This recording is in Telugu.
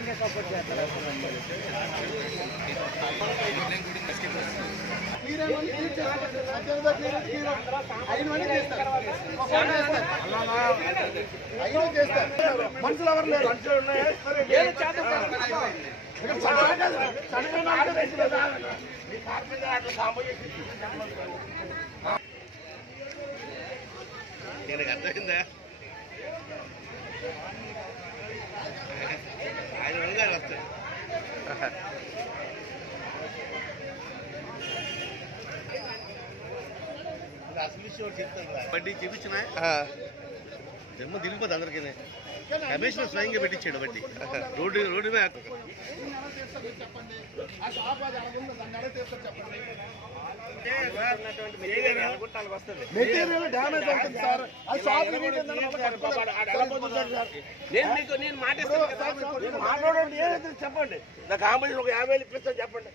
టీంకే సపోర్ట్ చేస్తారు? మనుషులు ఎవరు లేరు எனக்கு அர்த்தம் బడ్డీ చూపించిన? జన్మ దిగిపోదు అందరికీ కమిషనర్ స్వయంగా పెట్టించాడు బట్టి రోడ్డు రోడ్డు మీద అది మెటీరియల్ డ్యామేజ్ అవుతుంది సార్. సార్? నేను మీకు నేను మాట్లాడండి ఏదైతే చెప్పండి. నాకు కాంపిటీషన్ ఒక యాభై వేలు ఇప్పిస్తాను చెప్పండి.